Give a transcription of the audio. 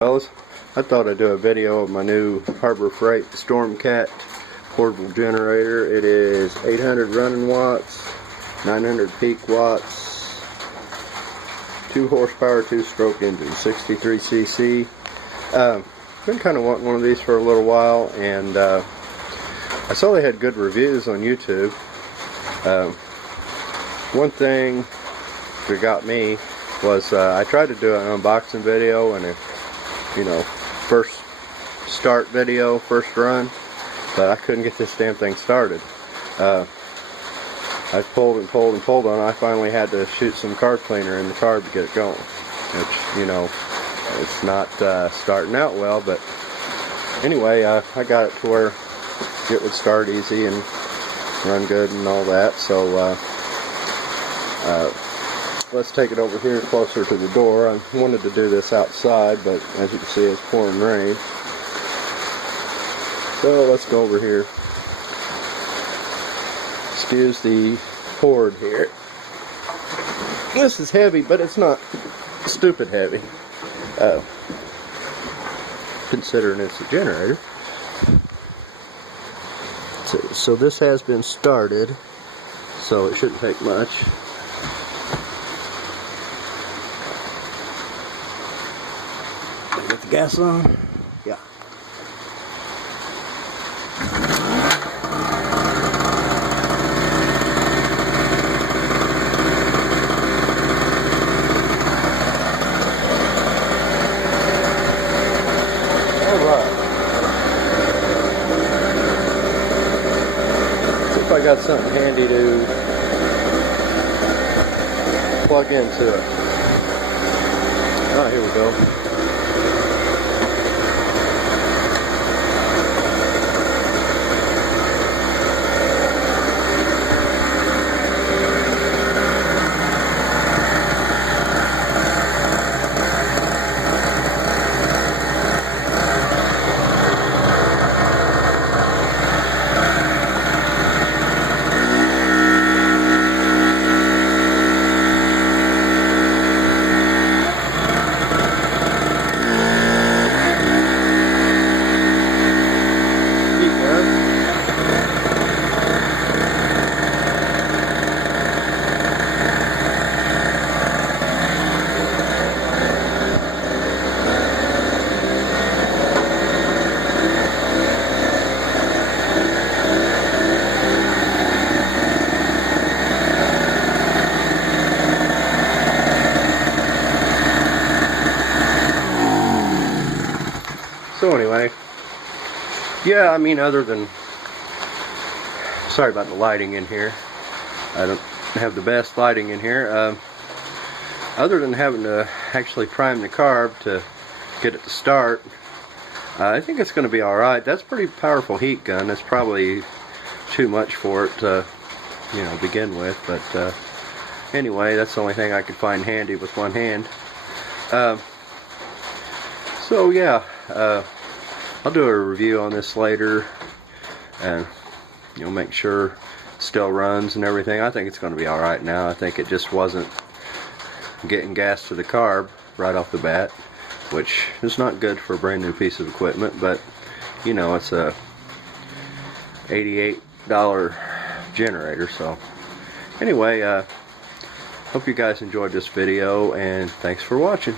Fellas, I thought I'd do a video of my new Harbor Freight Stormcat portable generator. It is 800 running watts, 900 peak watts, 2 horsepower, 2-stroke engine, 63 cc. Been kind of wanting one of these for a little while, and I saw they had good reviews on YouTube. One thing that got me was I tried to do an unboxing video and first start video, first run, but I couldn't get this damn thing started. I pulled and pulled and pulled on it. I finally had to shoot some carb cleaner in the carb to get it going, which, it's not starting out well, but anyway, I got it to where it would start easy and run good and all that. So let's take it over here closer to the door. I wanted to do this outside, but as you can see, it's pouring rain. So let's go over here. Excuse the cord here. This is heavy, but it's not stupid heavy, considering it's a generator. So this has been started, so it shouldn't take much. Get the gas on. Yeah. Alright. See if I got something handy to plug into it. Oh, here we go. So anyway, yeah, I mean, other than, sorry about the lighting in here, I don't have the best lighting in here, other than having to actually prime the carb to get it to start, I think it's going to be alright. That's a pretty powerful heat gun. That's probably too much for it to, begin with, but anyway, that's the only thing I could find handy with one hand. So yeah, I'll do a review on this later, and make sure it still runs and everything. I think it's going to be alright now. I think it just wasn't getting gas to the carb right off the bat, which is not good for a brand new piece of equipment, but it's a $88 generator. So anyway, hope you guys enjoyed this video, and thanks for watching.